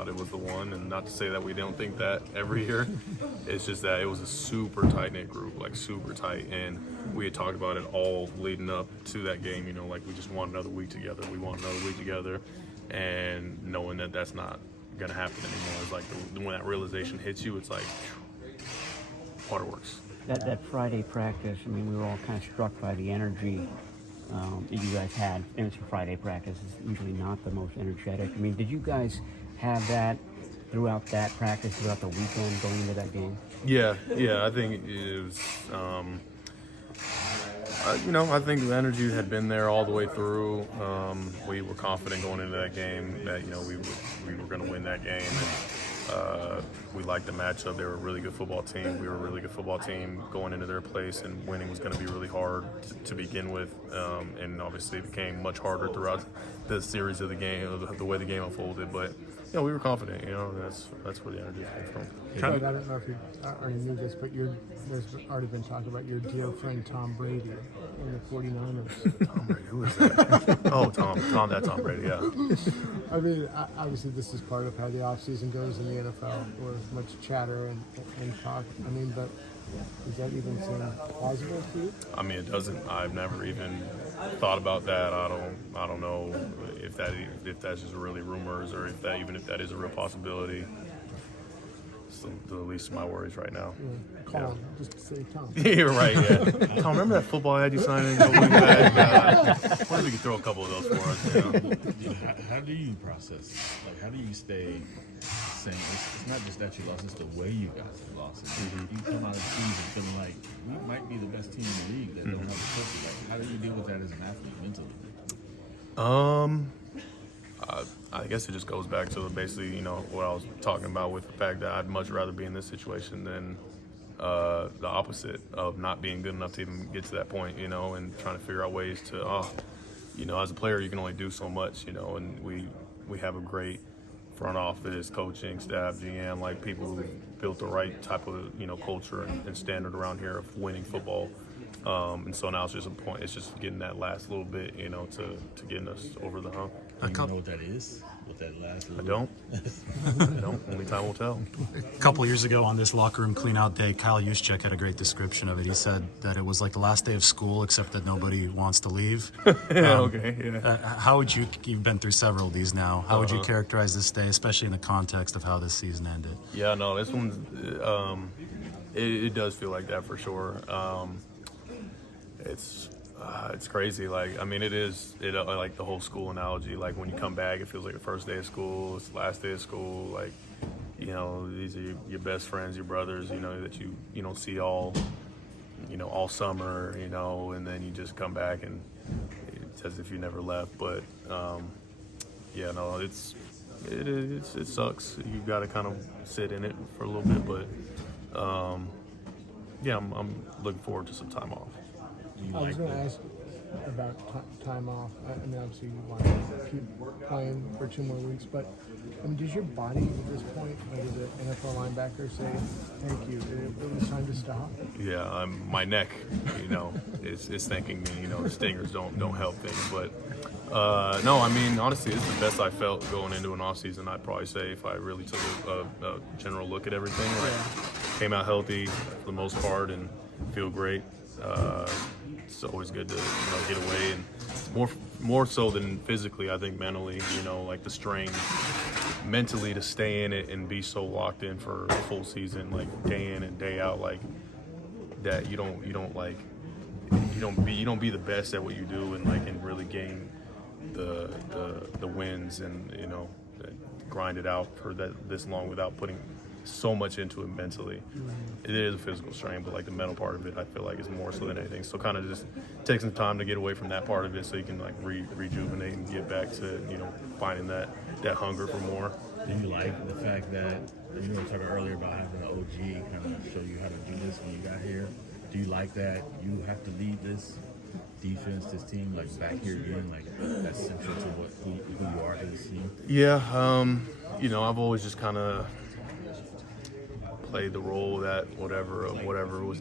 thought it was the one. And not to say that we don't think that every year. It's just that it was a super tight-knit group, like super tight. And we had talked about it all leading up to that game, you know, like we just want another week together. We want another week together. And knowing that that's not going to happen anymore is like when that realization hits you, it's like, waterworks. That Friday practice, I mean, we were all kind of struck by the energy that you guys had. And it's a Friday practice. It's usually not the most energetic. I mean, did you guys have that throughout that practice, throughout the weekend going into that game? Yeah, I think it was, I think the energy had been there all the way through. We were confident going into that game that, you know, we were going to win that game. And we liked the matchup. They were a really good football team. We were a really good football team going into their place, and winning was going to be really hard to begin with. And obviously it became much harder throughout the series of the game, the way the game unfolded. But, you know, we were confident. You know, that's where the energy came from. I don't know if you already knew this, but there's already been talk about your dear friend Tom Brady in the 49ers. Tom Brady, who is that? Oh, Tom Brady, yeah. I mean, obviously this is part of how the offseason goes in the NFL, where there's much chatter and talk. I mean, but does that even seem plausible to you? I mean, it doesn't. I've never even thought about that. I don't know if that's just really rumors or if that is a real possibility. It's the least of my worries right now. Yeah. Call him, just say Tom. You're right, yeah. Tom, remember that football ad you signed in? Wonder if you could throw a couple of those for us. You know? How do you process it? Like, how do you stay sane? It's not just that you lost, it's the way you guys have lost. You come out of the season feeling like we might be the best team in the league that don't have a trophy. Like, how do you deal with that as an athlete mentally? I guess it just goes back to basically, you know, what I was talking about with the fact that I'd much rather be in this situation than the opposite of not being good enough to even get to that point, you know, and trying to figure out ways to, you know, as a player, you can only do so much, you know, and we have a great front office, coaching staff, GM, like people who built the right type of, you know, culture and standard around here of winning football. And so now it's just a point. It's just getting that last little bit, you know, to getting us over the hump. Do you know what that is? What that last little I don't. I don't. Only time will tell. A couple years ago on this locker room clean-out day, Kyle Juszczyk had a great description of it. He said that it was like the last day of school, except that nobody wants to leave. Okay, yeah. How would you've been through several of these now, how would you characterize this day, especially in the context of how this season ended? Yeah, no, this one's, it does feel like that for sure. It's crazy. Like, I mean, I like the whole school analogy. Like, when you come back, it feels like the first day of school, it's the last day of school. Like, you know, these are your best friends, your brothers, you know, that you don't see all summer, you know, and then you just come back and it's as if you never left. But, yeah, no, it sucks. You've got to kind of sit in it for a little bit, but, yeah, I'm looking forward to some time off. I was going to ask about time off. I mean, obviously you want to keep playing for 2 more weeks, but I mean, does your body at this point, like the NFL linebacker, say, thank you, it was time to stop? Yeah, my neck, you know, is thanking me. You know, the stingers don't help things, but no, I mean, honestly, it's the best I felt going into an off season. I'd probably say if I really took a general look at everything, like came out healthy for the most part and feel great. It's always good to, you know, get away, and more so than physically, I think mentally, you know, like the strain mentally to stay in it and be so locked in for a full season, like day in and day out, like that you don't be the best at what you do and really gain the wins and, you know, grind it out for this long without putting so much into it mentally. It is a physical strain, but like the mental part of it, I feel like is more so than anything. So kind of just take some time to get away from that part of it, so you can like rejuvenate and get back to, you know, finding that hunger for more. Do you like the fact that you were talking earlier about having an OG kind of show you how to do this when you got here? Do you like that you have to lead this defense, this team, like back here again, like that's central to who you are to this team? Yeah, you know, I've always just kind of played the role that whatever was